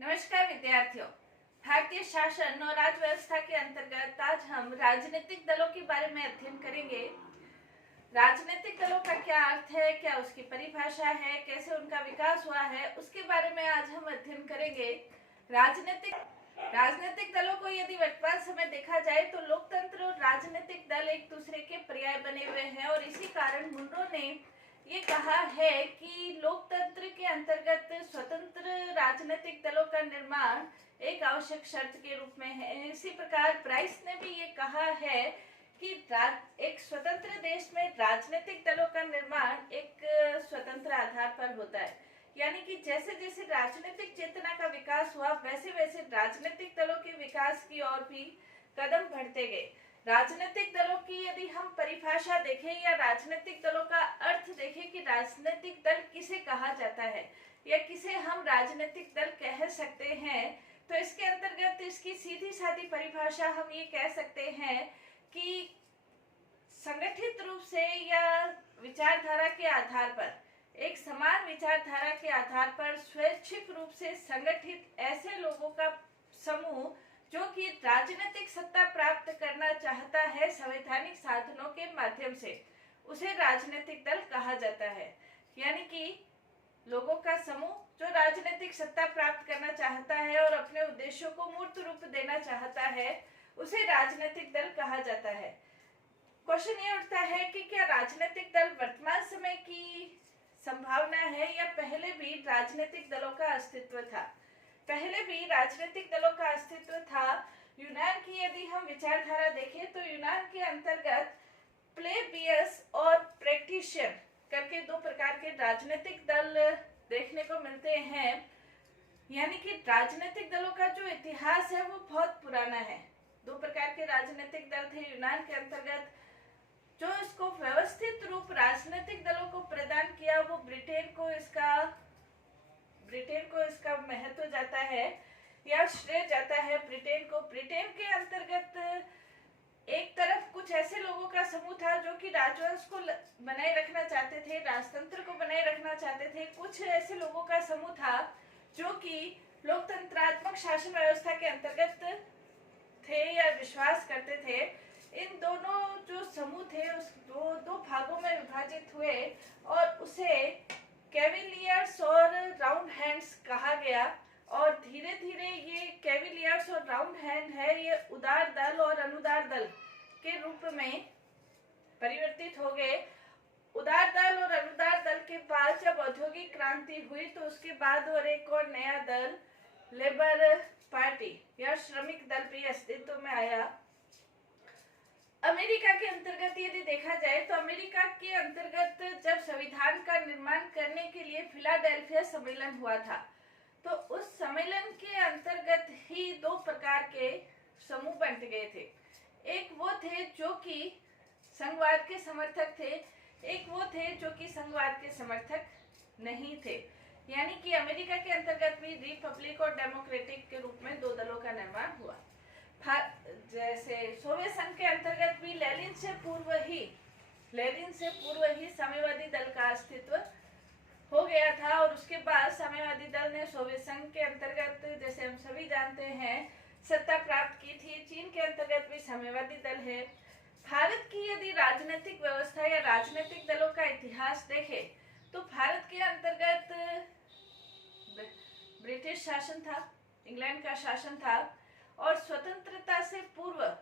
नमस्कार विद्यार्थियों। भारतीय शासन और राज व्यवस्था के अंतर्गत आज हम राजनीतिक दलों के बारे में अध्ययन करेंगे। राजनीतिक दलों का क्या अर्थ है, क्या उसकी परिभाषा है, कैसे उनका विकास हुआ है, उसके बारे में आज हम अध्ययन करेंगे। राजनीतिक दलों को यदि वर्तमान समय देखा जाए तो लोकतंत्र और राजनीतिक दल एक दूसरे के पर्याय बने हुए हैं और इसी कारण मुनरो ने ये कहा है कि लोकतंत्र के अंतर्गत स्वतंत्र राजनीतिक दलों का निर्माण एक आवश्यक शर्त के रूप में है। इसी प्रकार ब्राइस ने भी ये कहा है कि एक स्वतंत्र देश में राजनीतिक दलों का निर्माण एक स्वतंत्र आधार पर होता है, यानी कि जैसे जैसे राजनीतिक चेतना का विकास हुआ वैसे वैसे राजनीतिक दलों के विकास की ओर भी कदम बढ़ते गए। राजनीतिक दलों की यदि हम परिभाषा देखें या राजनीतिक दलों का अर्थ देखें कि राजनीतिक दल किसे कहा जाता है या किसे हम राजनीतिक दल कह सकते हैं, तो इसके अंतर्गत इसकी सीधी सादी परिभाषा हम ये कह सकते हैं कि संगठित रूप से या विचारधारा के आधार पर, एक समान विचारधारा के आधार पर स्वैच्छिक रूप से संगठित ऐसे लोगों का समूह जो कि राजनीतिक सत्ता प्राप्त करना चाहता है संवैधानिक साधनों के माध्यम से, उसे राजनीतिक दल कहा जाता है। यानी कि लोगों का समूह जो राजनीतिक सत्ता प्राप्त करना चाहता है और अपने उद्देश्यों को मूर्त रूप देना चाहता है, उसे राजनीतिक दल कहा जाता है। क्वेश्चन ये उठता है कि क्या राजनीतिक दल वर्तमान समय की संभावना है या पहले भी राजनीतिक दलों का अस्तित्व था? पहले भी राजनीतिक दलों का अस्तित्व था। यूनान की यदि हम विचारधारा देखें तो यूनान के अंतर्गत प्लेबियस और प्रैक्टिशियन करके दो प्रकार के राजनीतिक दल देखने को मिलते हैं। यानी कि राजनीतिक दलों का जो इतिहास है वो बहुत पुराना है। दो प्रकार के राजनीतिक दल थे यूनान के अंतर्गत। जो इसको व्यवस्थित रूप राजनीतिक दलों को प्रदान किया वो ब्रिटेन को इसका महत्व जाता है या श्रेय जाता है ब्रिटेन को। ब्रिटेन के अंतर्गत एक तरफ कुछ ऐसे लोगों का समूह था जो कि राजवंश को बनाए रखना चाहते थे, राजतंत्र को बनाए रखना चाहते थे। कुछ ऐसे लोगों का समूह था जो कि लोकतंत्रात्मक शासन व्यवस्था के अंतर्गत थे या विश्वास करते थे। इन दोनों जो समूह थे उस दो भागों में विभाजित हुए और उसे कैविलियर्स और राउंड हैंड्स कहा गया। और धीरे धीरे ये कैविलियर्स और राउंड हैंड है ये उदार दल और अनुदार दल के रूप में परिवर्तित हो गए। उदार दल और अनुदार दल के बाद जब औद्योगिक क्रांति हुई तो उसके बाद और एक और नया दल लेबर पार्टी या श्रमिक दल भी अस्तित्व में आया। अमेरिका के अंतर्गत यदि देखा जाए तो अमेरिका के अंतर्गत जब संविधान का निर्माण करने के लिए फिलाडेल्फिया सम्मेलन हुआ था तो उस सम्मेलन के अंतर्गत ही दो प्रकार के समूह बंट गए थे। एक वो थे जो कि संघवाद के समर्थक थे, एक वो थे जो कि संघवाद के समर्थक नहीं थे। यानी कि अमेरिका के अंतर्गत भी रिपब्लिक और डेमोक्रेटिक के रूप में दो दलों का निर्माण हुआ। जैसे सोवियत संघ के अंतर्गत भी लेनिन से पूर्व ही साम्यवादी दल का अस्तित्व हो गया था और उसके बाद साम्यवादी दल ने सोवियत संघ के अंतर्गत, जैसे हम सभी जानते हैं, सत्ता प्राप्त की थी। चीन के अंतर्गत भी साम्यवादी दल है। भारत की यदि राजनीतिक व्यवस्था या राजनीतिक दलों का इतिहास देखें तो भारत के अंतर्गत ब्रिटिश शासन था, इंग्लैंड का शासन था और स्वतंत्रता से पूर्व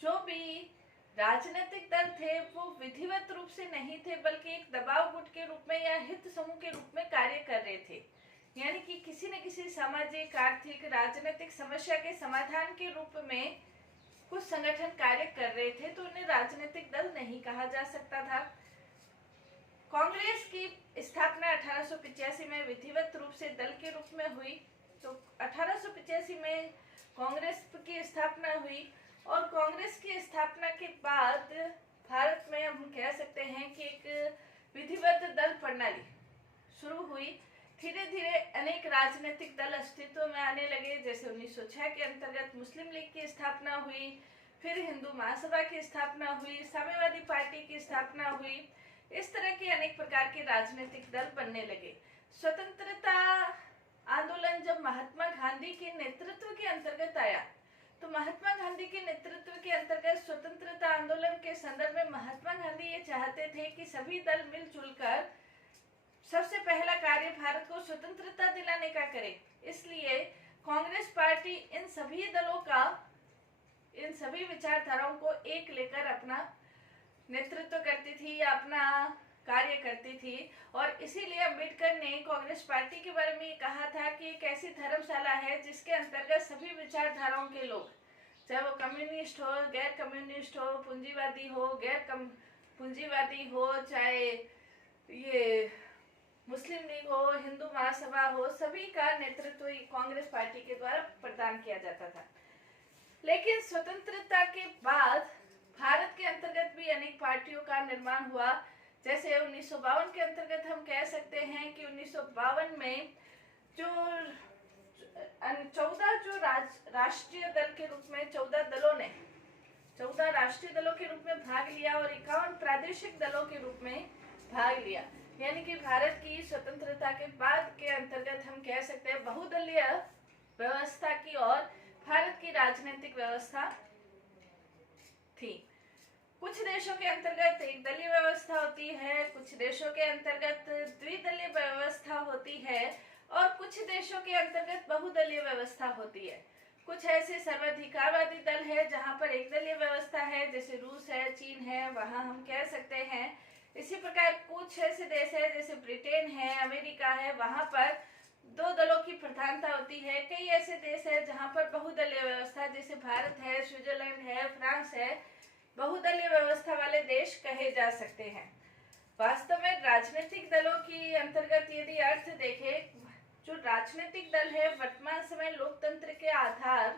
जो भी राजनीतिक दल थे वो विधिवत रूप से नहीं थे बल्कि एक दबाव गुट के रूप में या हित समूह के रूप में कार्य कर रहे थे। यानी कि किसी न किसी सामाजिक, आर्थिक, राजनीतिक समस्या के समाधान के रूप में कुछ संगठन कार्य कर रहे थे, तो उन्हें राजनीतिक दल नहीं कहा जा सकता था। कांग्रेस की स्थापना 1885 में विधिवत रूप से दल के रूप में हुई। तो 1885 में कांग्रेस की स्थापना हुई और कांग्रेस की स्थापना के बाद भारत में हम कह सकते हैं कि एक विधिवत दल प्रणाली शुरू हुई। धीरे धीरे अनेक राजनीतिक दल अस्तित्व में आने लगे। जैसे 1906 के अंतर्गत मुस्लिम लीग की स्थापना हुई, फिर हिंदू महासभा की स्थापना हुई, साम्यवादी पार्टी की स्थापना हुई। इस तरह के अनेक प्रकार के राजनीतिक दल बनने लगे। स्वतंत्रता आंदोलन जब महात्मा गांधी के नेतृत्व के अंतर्गत आया। तो महात्मा गांधी के नेतृत्व के अंतर्गत स्वतंत्रता आंदोलन के संदर्भ में महात्मा गांधी ये चाहते थे कि सभी दल मिलजुल कर सबसे पहला कार्य भारत को स्वतंत्रता दिलाने का करे। इसलिए कांग्रेस पार्टी इन सभी दलों का, इन सभी विचारधाराओं को एक लेकर अपना नेतृत्व करती थी या अपना कार्य करती थी। और इसीलिए अम्बेडकर ने कांग्रेस पार्टी के बारे में कहा था कि एक ऐसी धर्मशाला है जिसके अंतर्गत सभी विचारधाराओं के लोग, चाहे वो कम्युनिस्ट हो, गैर कम्युनिस्ट हो, पूंजीवादी हो, पूंजीवादी हो, चाहे ये मुस्लिम लीग हो, हिंदू महासभा हो, सभी का नेतृत्व कांग्रेस पार्टी के द्वारा प्रदान किया जाता था। लेकिन स्वतंत्रता के बाद भारत के अंतर्गत भी अनेक पार्टियों का निर्माण हुआ। जैसे 1952 के अंतर्गत हम कह सकते हैं कि 1952 में जो 14 जो राष्ट्रीय दल के रूप में 14 राष्ट्रीय दलों के रूप में भाग लिया और 51 प्रादेशिक दलों के रूप में भाग लिया। यानी कि भारत की स्वतंत्रता के बाद के अंतर्गत हम कह सकते हैं बहुदलीय व्यवस्था की और भारत की राजनीतिक व्यवस्था थी। कुछ देशों के अंतर्गत एक दलीय व्यवस्था होती है, कुछ देशों के अंतर्गत द्विदलीय व्यवस्था होती है और कुछ देशों के अंतर्गत बहुदलीय व्यवस्था होती है। कुछ ऐसे सर्वाधिकारवादी दल है जहां पर एक दलीय व्यवस्था है, जैसे रूस है, चीन है, वहां हम कह सकते हैं। इसी प्रकार कुछ ऐसे देश है जैसे ब्रिटेन है, अमेरिका है, वहां पर 2 दलों की प्रधानता होती है। कई ऐसे देश है जहां पर बहुदलीय व्यवस्था, जैसे भारत है, स्विट्जरलैंड है, फ्रांस है, बहुदलीय व्यवस्था वाले देश कहे जा सकते हैं। वास्तव में राजनीतिक दलों की अंतर्गत यदि अर्थ देखें, जो राजनीतिक दल है वर्तमान समय लोकतंत्र के आधार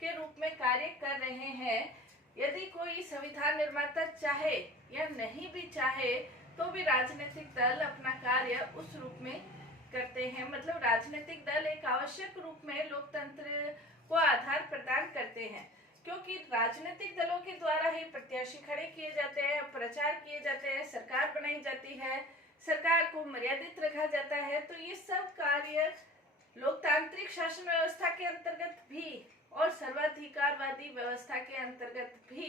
के रूप में कार्य कर रहे हैं। यदि कोई संविधान निर्माता चाहे या नहीं भी चाहे तो भी राजनीतिक दल अपना कार्य उस रूप में करते हैं। मतलब राजनीतिक दल एक आवश्यक रूप में लोकतंत्र को आधार प्रदान करते हैं, क्योंकि राजनीतिक दलों के द्वारा ही प्रत्याशी खड़े किए जाते हैं, प्रचार किए जाते हैं, सरकार बनाई जाती है, सरकार को मर्यादित रखा जाता है। तो ये सब कार्य लोकतांत्रिक शासन व्यवस्था के अंतर्गत भी और सर्वाधिकारवादी व्यवस्था के अंतर्गत भी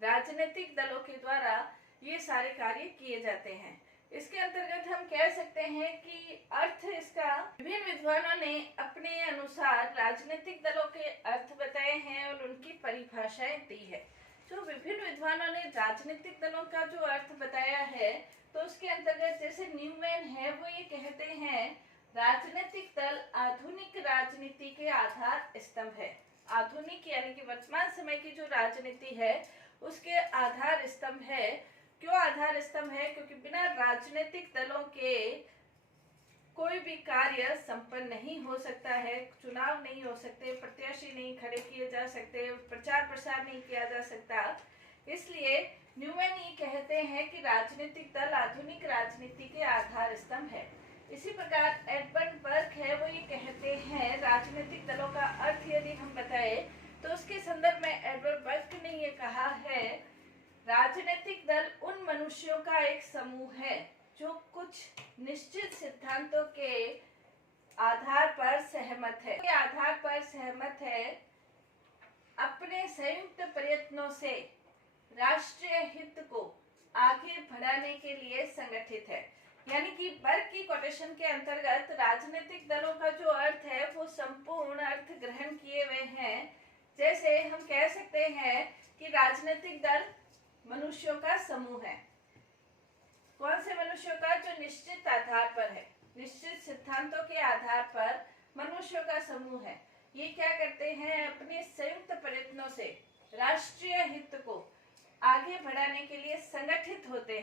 राजनीतिक दलों के द्वारा ये सारे कार्य किए जाते हैं। इसके अंतर्गत हम कह सकते हैं कि अर्थ इसका विभिन्न विद्वानों ने अपने अनुसार राजनीतिक दलों के अर्थ बताए हैं और उनकी परिभाषाएं दी है। जो विभिन्न विद्वानों ने राजनीतिक दलों का जो अर्थ बताया है, तो उसके अंतर्गत जैसे न्यूमैन है, वो ये कहते हैं राजनीतिक दल आधुनिक राजनीति के आधार स्तंभ है। आधुनिक यानी कि वर्तमान समय की जो राजनीति है उसके आधार स्तंभ है। क्यों आधार स्तंभ है? क्योंकि बिना राजनीतिक दलों के कोई भी कार्य संपन्न नहीं हो सकता है, चुनाव नहीं हो सकते, प्रत्याशी नहीं खड़े किए जा सकते, प्रचार प्रसार नहीं किया जा सकता। इसलिए न्यूमैन ये कहते हैं कि राजनीतिक दल आधुनिक राजनीति के आधार स्तंभ है। इसी प्रकार एडवर्ड बर्क है, वो ये कहते हैं राजनीतिक दलों का अर्थ यदि हम बताएं तो उसके संदर्भ में एडवर्ड बर्क ने ये कहा है, राजनीतिक दल उन मनुष्यों का एक समूह है जो कुछ निश्चित सिद्धांतों के आधार पर सहमत है, अपने संयुक्त प्रयत्नों से राष्ट्रीय हित को आगे बढ़ाने के लिए संगठित है। यानी कि बर्क की कोटेशन के अंतर्गत राजनीतिक दलों का जो अर्थ है वो संपूर्ण अर्थ ग्रहण किए हुए हैं। जैसे हम कह सकते हैं कि राजनीतिक दल मनुष्यों का समूह है। कौन से मनुष्यों का? जो निश्चित आधार पर है, निश्चित सिद्धांतों के आधार पर मनुष्यों का समूह है। ये क्या करते हैं? अपने संयुक्त प्रयत्नों से राष्ट्रीय हित को आगे बढ़ाने के लिए संगठित होते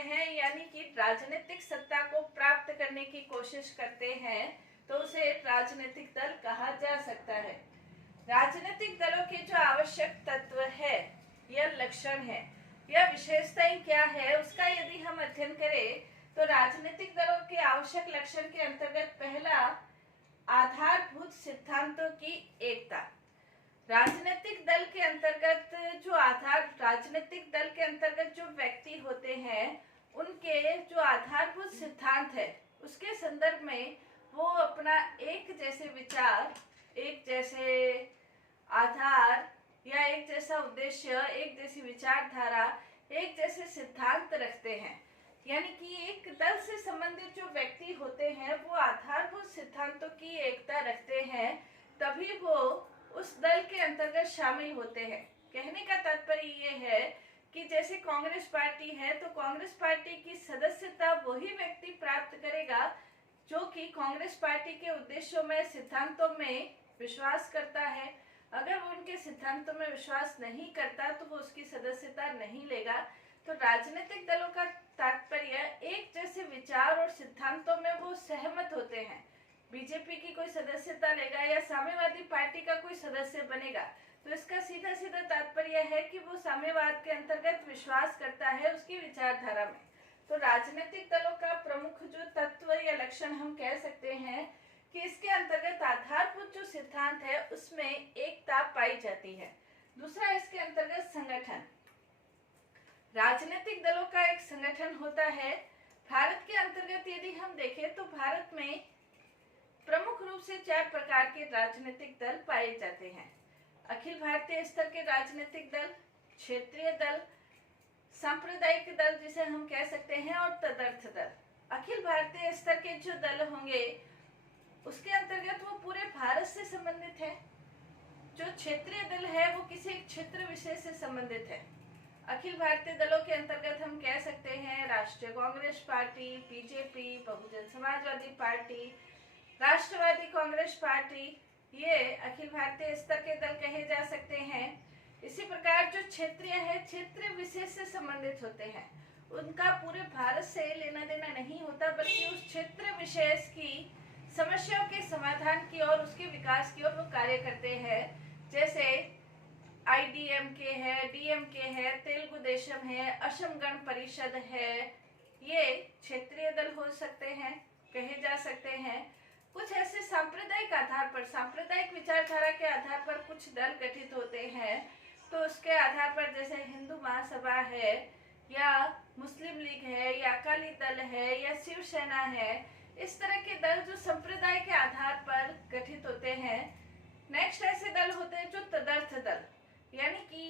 हैं यानी कि राजनीतिक सत्ता को प्राप्त करने की कोशिश करते हैं, तो उसे राजनीतिक दल कहा जा सकता है। राजनीतिक दलों के जो आवश्यक तत्व है या लक्षण है या विशेषताएं क्या है, उसका यदि हम अध्ययन करें तो राजनीतिक दलों के आवश्यक लक्षण के अंतर्गत पहला, आधारभूत सिद्धांतों की एकता। राजनीतिक दल के अंतर्गत जो व्यक्ति होते हैं, उनके जो आधारभूत सिद्धांत है उसके संदर्भ में वो अपना एक जैसे विचार, एक जैसे आधार या एक जैसा उद्देश्य, एक जैसी विचारधारा, एक जैसे सिद्धांत रखते हैं। यानी कि एक दल से संबंधित जो व्यक्ति होते हैं वो आधारभूत सिद्धांतों की एकता रखते हैं, तभी वो उस दल के अंतर्गत शामिल होते हैं। कहने का तात्पर्य ये है कि जैसे कांग्रेस पार्टी है तो कांग्रेस पार्टी की सदस्यता वही व्यक्ति प्राप्त करेगा जो कि कांग्रेस पार्टी के उद्देश्यों में, सिद्धांतों में विश्वास करता है। अगर वो उनके सिद्धांतों में विश्वास नहीं करता तो वो उसकी सदस्यता नहीं लेगा। तो राजनीतिक दलों का तात्पर्य एक जैसे विचार और सिद्धांतों में वो सहमत होते हैं। बीजेपी की कोई सदस्यता लेगा या साम्यवादी पार्टी का कोई सदस्य बनेगा तो इसका सीधा सीधा तात्पर्य है कि वो साम्यवाद के अंतर्गत विश्वास करता है उसकी विचारधारा में। तो राजनीतिक दलों का प्रमुख जो तत्व या लक्षण हम कह सकते हैं कि इसके अंतर्गत आधारभूत जो सिद्धांत है उसमें एकता पाई जाती है। दूसरा, इसके अंतर्गत संगठन। राजनीतिक दलों का एक संगठन होता है। भारत के अंतर्गत यदि हम देखें तो भारत में प्रमुख रूप से 4 प्रकार के राजनीतिक दल पाए जाते हैं। अखिल भारतीय स्तर के राजनीतिक दल, क्षेत्रीय दल, सांप्रदायिक दल जिसे हम कह सकते हैं, और तदर्थ दल। अखिल भारतीय स्तर के जो दल होंगे उसके अंतर्गत वो पूरे भारत से संबंधित है। जो क्षेत्रीय दल है वो किसी एक क्षेत्र विशेष से संबंधित है। अखिल भारतीय दलों के अंतर्गत हम कह सकते हैं राष्ट्रीय Congress party, BJP, Bahujan Samajwadi party, राष्ट्रवादी कांग्रेस पार्टी, ये अखिल भारतीय स्तर के दल कहे जा सकते हैं। इसी प्रकार जो क्षेत्रीय है, क्षेत्र विशेष से संबंधित होते हैं। उनका पूरे भारत से लेना देना नहीं होता, बल्कि उस क्षेत्र विशेष की समस्याओं के समाधान की और उसके विकास की ओर वो कार्य करते हैं। जैसे IDMK है, DMK है, तेलुगु देशम है, असम गण परिषद है, ये क्षेत्रीय दल हो सकते हैं, कहे जा सकते हैं। कुछ ऐसे सांप्रदायिक आधार पर, सांप्रदायिक विचारधारा के आधार पर कुछ दल गठित होते हैं। तो उसके आधार पर जैसे हिंदू महासभा है या मुस्लिम लीग है या अकाली दल है या शिवसेना है, इस तरह के दल जो संप्रदाय के आधार पर गठित होते हैं। नेक्स्ट ऐसे दल होते हैं जो तदर्थ दल, यानी कि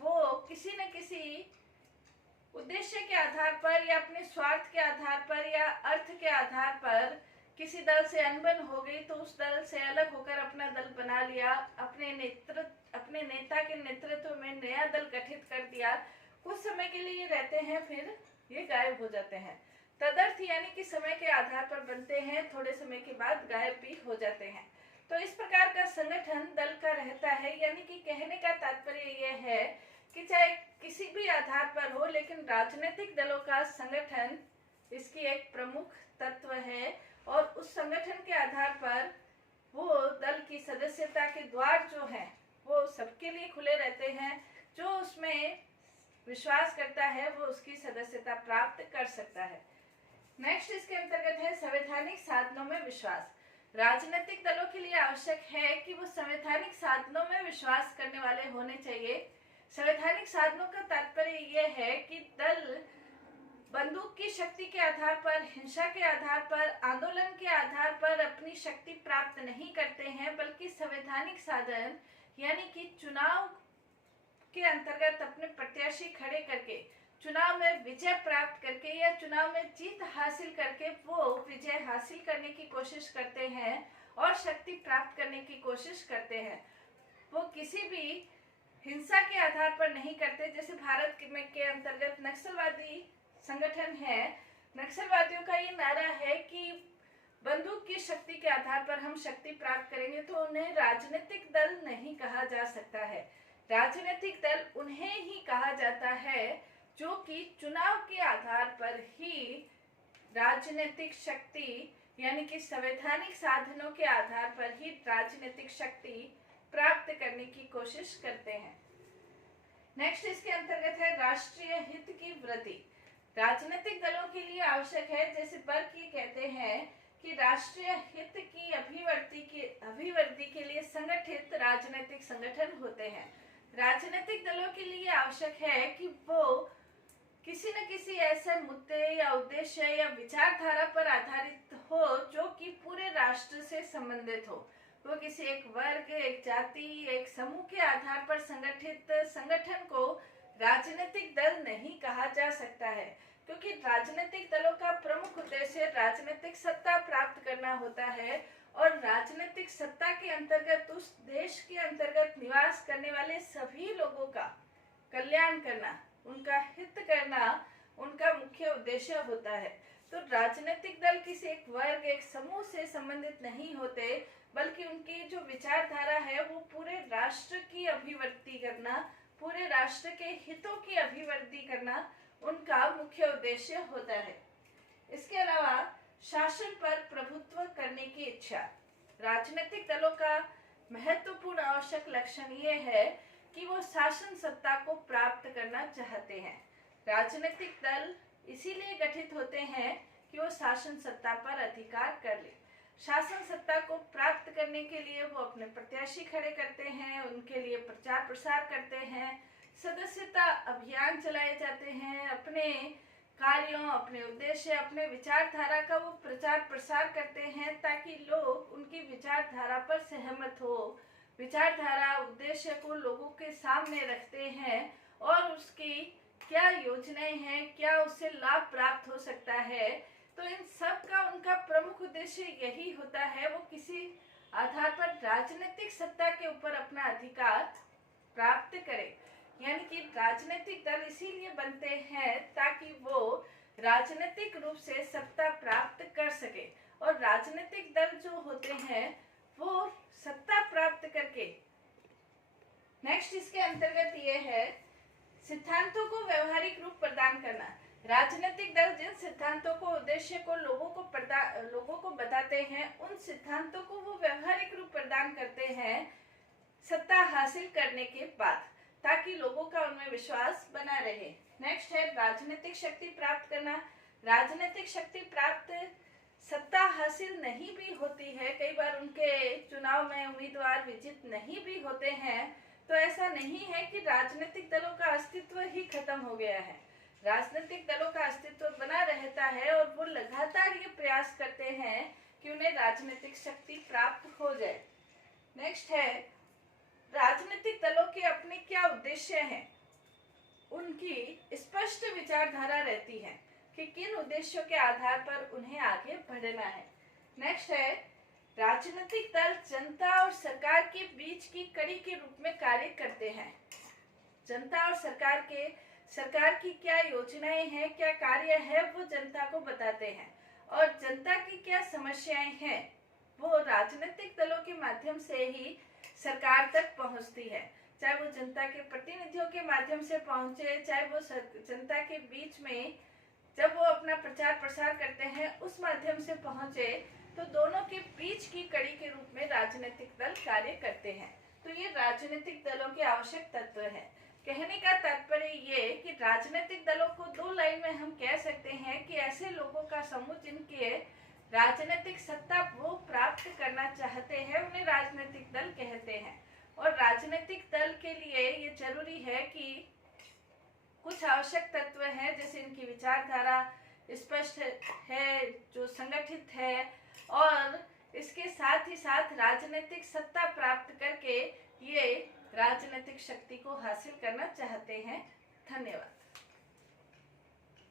वो किसी न किसी उद्देश्य के आधार पर या अपने स्वार्थ के आधार पर या अर्थ के आधार पर किसी दल से अनबन हो गई तो उस दल से अलग होकर अपना दल बना लिया, अपने नेता के नेतृत्व में नया दल गठित कर दिया। कुछ समय के लिए ये रहते हैं, फिर ये गायब हो जाते हैं। तदर्थ यानी कि समय के आधार पर बनते हैं, थोड़े समय के बाद गायब भी हो जाते हैं। तो इस प्रकार का संगठन दल का रहता है। यानी कि कहने का तात्पर्य यह है कि चाहे किसी भी आधार पर हो, लेकिन राजनीतिक दलों का संगठन इसकी एक प्रमुख तत्व है और उस संगठन के आधार पर वो दल की सदस्यता के द्वार जो हैं वो सबके लिए खुले रहते हैं। जो उसमें विश्वास करता है वो उसकी सदस्यता प्राप्त कर सकता है। नेक्स्ट इसके अंतर्गत है संवैधानिक साधनों में विश्वास। राजनीतिक दलों के लिए आवश्यक है कि वो संवैधानिक साधनों में विश्वास करने वाले होने चाहिए। संवैधानिक साधनों का तात्पर्य यह है कि दल बंदूक की शक्ति के आधार पर, हिंसा के आधार पर, आंदोलन के आधार पर अपनी शक्ति प्राप्त नहीं करते हैं, बल्कि संवैधानिक साधन यानी कि चुनाव के अंतर्गत अपने प्रत्याशी खड़े करके चुनाव में विजय प्राप्त करके या चुनाव में जीत हासिल करके वो विजय हासिल करने की कोशिश करते हैं और शक्ति प्राप्त करने की कोशिश करते हैं। वो किसी भी हिंसा के आधार पर नहीं करते। जैसे भारत के अंतर्गत नक्सलवादी संगठन है, नक्सलवादियों का ये नारा है कि बंदूक की शक्ति के आधार पर हम शक्ति प्राप्त करेंगे, तो उन्हें राजनीतिक दल नहीं कहा जा सकता है। राजनीतिक दल उन्हें ही कहा जाता है जो कि चुनाव के आधार पर ही राजनीतिक शक्ति यानी कि संवैधानिक साधनों के आधार पर ही राजनीतिक शक्ति प्राप्त करने की कोशिश करते हैं। नेक्स्ट इसके अंतर्गत है राष्ट्रीय हित की वृद्धि। राजनीतिक दलों के लिए आवश्यक है, जैसे बर्क ये कहते हैं कि राष्ट्रीय हित की अभिवृद्धि के लिए संगठित राजनीतिक संगठन होते हैं। राजनीतिक दलों के लिए आवश्यक है कि वो किसी न किसी ऐसे मुद्दे या उद्देश्य या विचारधारा पर आधारित हो जो कि पूरे राष्ट्र से संबंधित हो। वो किसी एक वर्ग, एक जाति, एक समूह के आधार पर संगठित संगठन को राजनीतिक दल नहीं कहा जा सकता है, क्योंकि राजनीतिक दलों का प्रमुख उद्देश्य राजनीतिक सत्ता प्राप्त करना होता है और राजनीतिक सत्ता के अंतर्गत उस देश के अंतर्गत निवास करने वाले सभी लोगों का कल्याण करना, उनका हित करना उनका मुख्य उद्देश्य होता है। तो राजनीतिक दल किसी एक वर्ग, एक समूह से संबंधित नहीं होते, बल्कि उनकी जो विचारधारा है वो पूरे राष्ट्र की अभिव्यक्ति करना, पूरे राष्ट्र के हितों की अभिव्यक्ति करना उनका मुख्य उद्देश्य होता है। इसके अलावा शासन पर प्रभुत्व करने की इच्छा। राजनीतिक दलों का महत्वपूर्ण आवश्यक लक्षण ये है कि वो शासन सत्ता को प्राप्त करना चाहते हैं। राजनीतिक दल इसीलिए गठित होते हैं कि वो शासन सत्ता पर अधिकार कर ले। शासन सत्ता को प्राप्त करने के लिए वो अपने प्रत्याशी खड़े करते हैं, उनके लिए प्रचार प्रसार करते हैं, सदस्यता अभियान चलाए जाते हैं, अपने कार्यों, अपने उद्देश्य, अपने विचारधारा का वो प्रचार प्रसार करते हैं ताकि लोग उनकी विचारधारा पर सहमत हो, विचारधारा उद्देश्य को लोगों के सामने रखते हैं और उसकी क्या योजनाएं हैं, क्या उससे लाभ प्राप्त हो सकता है। तो इन सब का उनका प्रमुख उद्देश्य यही होता है, वो किसी आधार पर राजनीतिक सत्ता के ऊपर अपना अधिकार प्राप्त करे। यानी कि राजनीतिक दल इसीलिए बनते हैं ताकि वो राजनीतिक रूप से सत्ता प्राप्त कर सके, और राजनीतिक दल जो होते हैं वो सत्ता प्राप्त करके नेक्स्ट इसके अंतर्गत ये है सिद्धांतों को व्यवहारिक रूप प्रदान करना। राजनीतिक दल जिन सिद्धांतों को, उद्देश्य को लोगों को बताते हैं, उन सिद्धांतों को वो व्यवहारिक रूप प्रदान करते हैं सत्ता हासिल करने के बाद, ताकि लोगों का उनमें विश्वास बना रहे। नेक्स्ट है राजनीतिक शक्ति प्राप्त करना। राजनीतिक शक्ति प्राप्त सत्ता हासिल नहीं भी होती है, कई बार उनके चुनाव में उम्मीदवार विजित नहीं भी होते हैं, तो ऐसा नहीं है कि राजनीतिक दलों का अस्तित्व ही खत्म हो गया है। राजनीतिक दलों का अस्तित्व बना रहता है और वो लगातार ये प्रयास करते हैं कि उन्हें राजनीतिक शक्ति प्राप्त हो जाए। नेक्स्ट है राजनीतिक दलों के अपने क्या उद्देश्य हैं, उनकी स्पष्ट विचारधारा रहती है कि किन उद्देश्यों के आधार पर उन्हें आगे बढ़ना है। नेक्स्ट है राजनीतिक दल जनता और सरकार के बीच की कड़ी के रूप में कार्य करते हैं। जनता और सरकार की क्या योजनाएं हैं, क्या कार्य है, वो जनता को बताते हैं, और जनता की क्या समस्याएं हैं वो राजनीतिक दलों के माध्यम से ही सरकार तक पहुंचती है। चाहे वो जनता के प्रतिनिधियों के माध्यम से पहुंचे, चाहे वो जनता के बीच में जब वो अपना प्रचार प्रसार करते हैं उस माध्यम से पहुंचे, तो दोनों के बीच की कड़ी के रूप में राजनीतिक दल कार्य करते हैं। तो ये राजनीतिक दलों के आवश्यक तत्व हैं। कहने का तात्पर्य ये कि राजनीतिक दलों को दो लाइन में हम कह सकते हैं कि ऐसे लोगों का समूह जिनके राजनीतिक सत्ता वो प्राप्त करना चाहते हैं, उन्हें राजनीतिक दल कहते हैं। और राजनीतिक दल के लिए ये जरूरी है कि कुछ आवश्यक तत्व हैं, जैसे इनकी विचारधारा स्पष्ट है, जो संगठित है, और इसके साथ ही साथ राजनीतिक सत्ता प्राप्त करके ये राजनीतिक शक्ति को हासिल करना चाहते हैं। धन्यवाद।